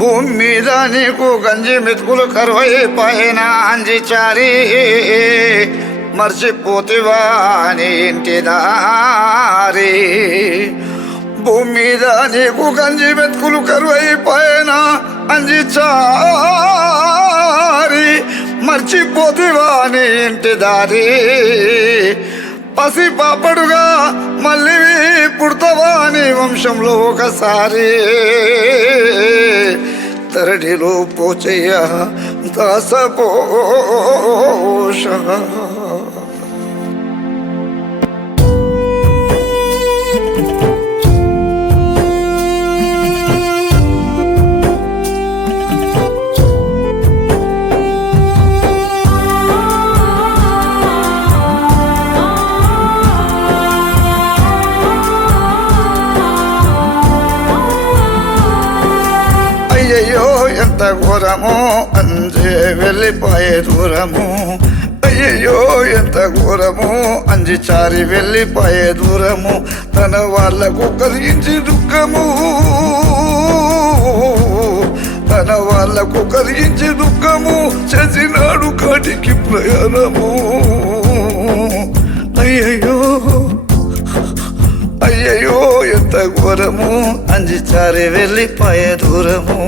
భూమి మీద నీకు గంజి మెతుకులు కరువైపోయినా అంజిచారి మర్చిపోతివా నీ ఇంటి దారి. భూమి మీద నీకు గంజి మెతుకులు కరువైపోయినా అంజిచారి మర్చిపోతివా నీ ఇంటి దారి. పసి పాపడుగా మళ్ళీ పుడతావా నీ వంశంలో ఒకసారి. తరడిలో పోచయ్య దాసపోష. అయ్యయ్యో ఎంత ఘోరము అంజే వెళ్ళిపోయే దూరము. అయ్యయ్యో ఎంత ఘోరము అంజి చారి వెళ్ళిపోయే దూరము. తన వాళ్ళకు కలిగించి దుఃఖము, తన వాళ్ళకు కలిగించి దుఃఖము చేసినాడు కాటికి ప్రయాణము. అయ్యయ్యో అయ్యయ్యో ఎంత ఘోరము అంజి చారి వెళ్ళిపోయే దూరము.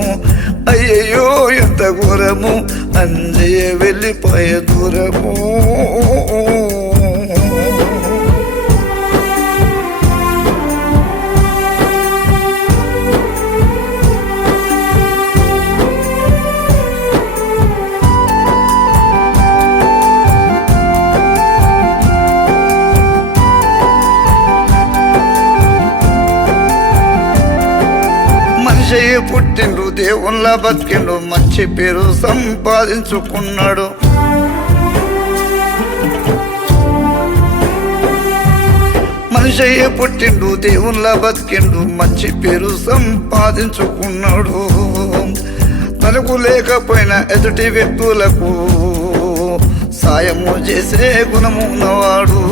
అయ్యయ్యో ఎంత ఘోరము అంజి వెళ్ళిపోయే దూరము. మనిషి పుట్టిండు దేవుళ్ళ బతికిండు మంచి పేరు సంపాదించుకున్నాడు. మనిషి పుట్టిండు దేవుళ్ళ బతికిండు మంచి పేరు సంపాదించుకున్నాడు. తనకు లేకపోయినా ఎదుటి వ్యక్తులకు సాయము చేసే గుణము ఉన్నవాడు.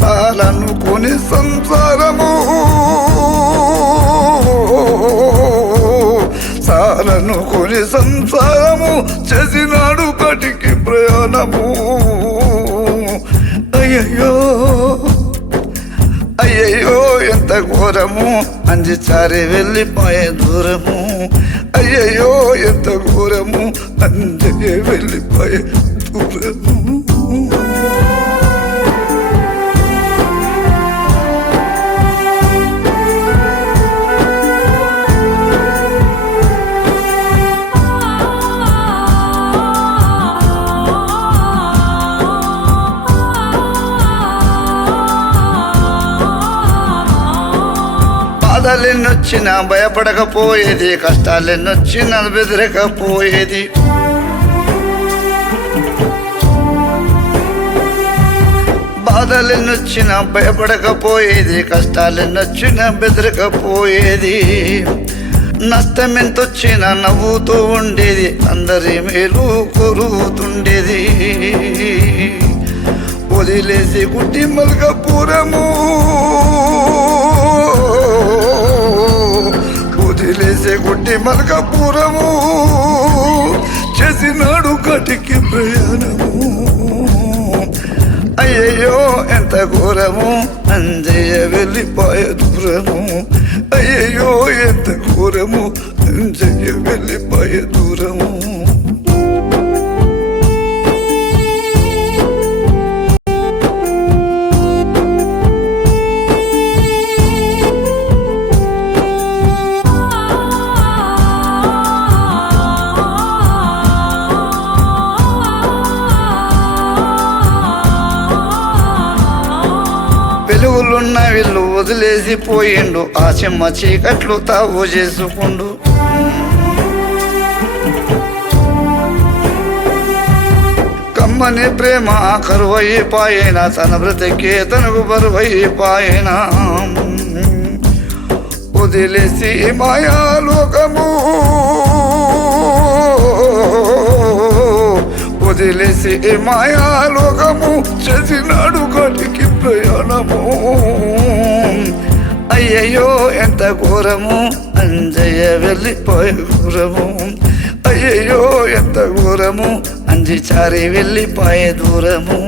సాలనుకొని సంసారము, సాలనుకొని సంసారము చేసినాడు కటికి ప్రయాణము. అయ్యయ్యో అయ్యయ్యో ఎంత ఘోరము అంజి చారి వెళ్ళిపోయే దూరము. అయ్యయ్యో ఎంత ఘోరము అంజి వెళ్ళిపోయే దూరము. బాధలెన్నొచ్చినా భయపడకపోయేది, కష్టాలెన్నొచ్చినా బెదరకపోయేది. బాధలెన్నొచ్చినా భయపడకపోయేది, కష్టాలెన్నొచ్చినా బెదరకపోయేది. నష్టమెంతొచ్చినా నవ్వుతూ ఉండేది, అందరి మేలు కోరుతుండేది. వదిలేసి గుడ్డి మల్కపురము, వదిలేసి గుడ్డి మల్కపురము చేసినాడు కటికి ప్రయాణము. అయ్యయ్యో ఎంత ఘోరము అంజయ్య వెళ్ళిపోయే దూరము. అయ్యయ్యో ఎంత ఘోరము అంజయ్య వెళ్ళిపోయే దూరము. వెలుగులున్న వీళ్ళు వదిలేసిపోయిండు, ఆ చెమ్మ చీకట్లు తావు చేసుకుండు. కమ్మని ప్రేమ కరువైపాయన, తన బ్రతికే తనకు బరువైపాయన. వదిలేసి మాయాలోకము, వదిలేసి మాయాలోకము చేసినాడు కటికి ప్రయాణము. అయ్యయ్యో ఎంత ఘోరము అంజయ్య వెళ్ళిపోయే దూరము అయ్యయ్యో ఎంత ఘోరము అంజి చారి వెళ్ళిపోయే దూరము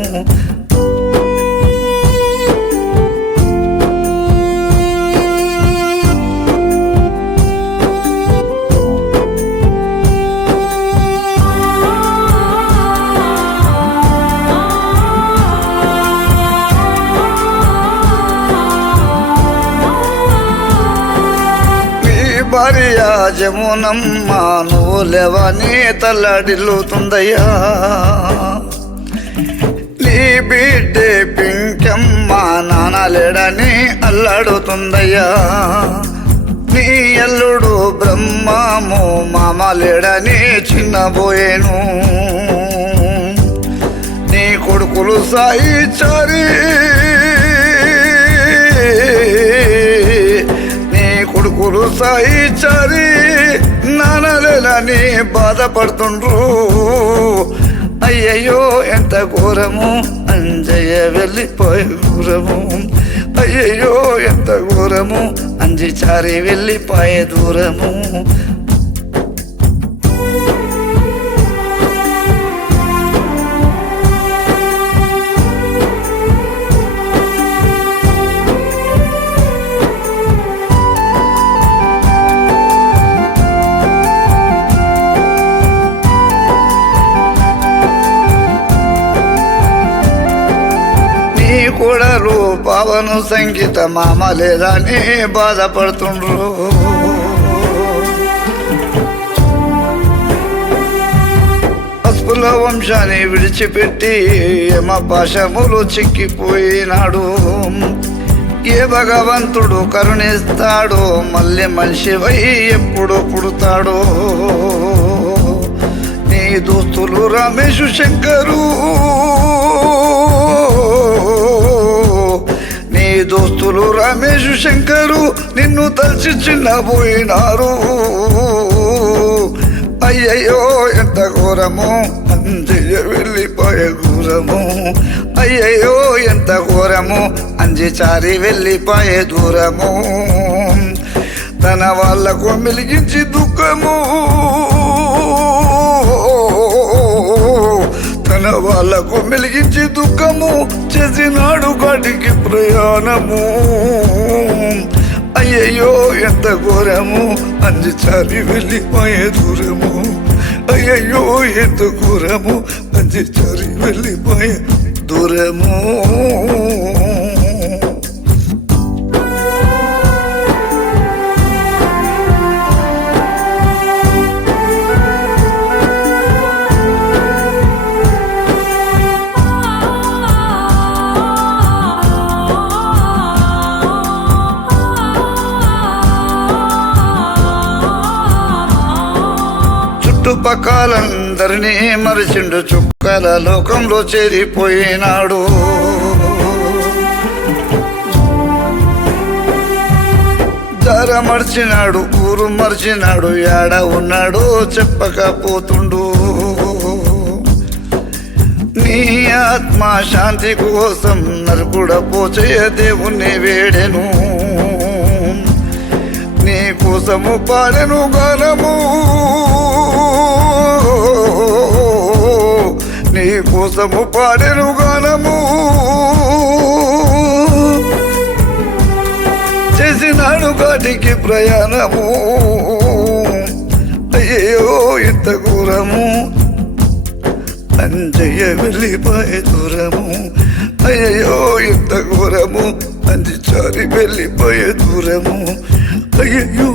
భార్య జమునమ్మ నువ్వు లేవని తల్లడిల్లుతుందయ్యా నీ బిడ్డే పింకమ్మ నాన్న లేడని అల్లాడుతుందయ్యా నీ అల్లుడు బ్రహ్మము మామ లేడని చిన్నబోయేను నీ కొడుకులు సాయి చారి కొడుకులు సాయి చారి నానలేని బాధపడుతుండ్రు అయ్యయ్యో ఎంత ఘోరము అంజయ్య వెళ్ళిపోయే దూరము అయ్యయ్యో ఎంత ఘోరము అంజి చారి వెళ్ళిపోయే దూరము కూడలు పవను సంగీత మామ లేదని బాధపడుతుండ్రు పసుపుల వంశాన్ని విడిచిపెట్టి యమ పాశములు చిక్కిపోయినాడు ఏ భగవంతుడు కరుణిస్తాడో మళ్ళీ మనిషివై ఎప్పుడు పుడతాడో నీ దోస్తులు రమేష్ శంకరు దోస్తులు రమేష్ శంకరు నిన్ను తలచి చిన్నపోయినారు అయ్యయ్యో ఎంత ఘోరము అంజయ్య వెళ్ళిపోయే దూరము అయ్యయ్యో ఎంత ఘోరము అంజి చారి వెళ్ళిపోయే దూరము తన వాళ్ళకు మెలిగించి దుఃఖము తన వాళ్ళకు మెలిగించి దుఃఖము చేసినాడు గాటికి ప్రయాణము అయ్యయ్యో ఎంత ఘోరము అంజి చారి వెళ్ళిపోయే దూరము అయ్యయ్యో ఎంత ఘోరము అంజి చారి వెళ్ళిపోయే దూరము చుట్టుపక్కలందరినీ మరిచిండు చుక్కల లోకంలో చేరిపోయినాడు దార మర్చినాడు ఊరు మర్చినాడు యాడ ఉన్నాడో చెప్పకపోతుండు నీ ఆత్మ శాంతి కోసం నరుకుడ పోచే దేవుణ్ణి వేడెను నీ కోసము పాడెను గానము నీ కోసము పాడెను గానము చేసినాడు గాటికి ప్రయాణము అయ్యో ఇంత ఘోరము అంజయ్య వెళ్ళిపోయే దూరము అయ్యో ఇంత ఘోరము అంజి చారి వెళ్ళిపోయే దూరము అయ్యో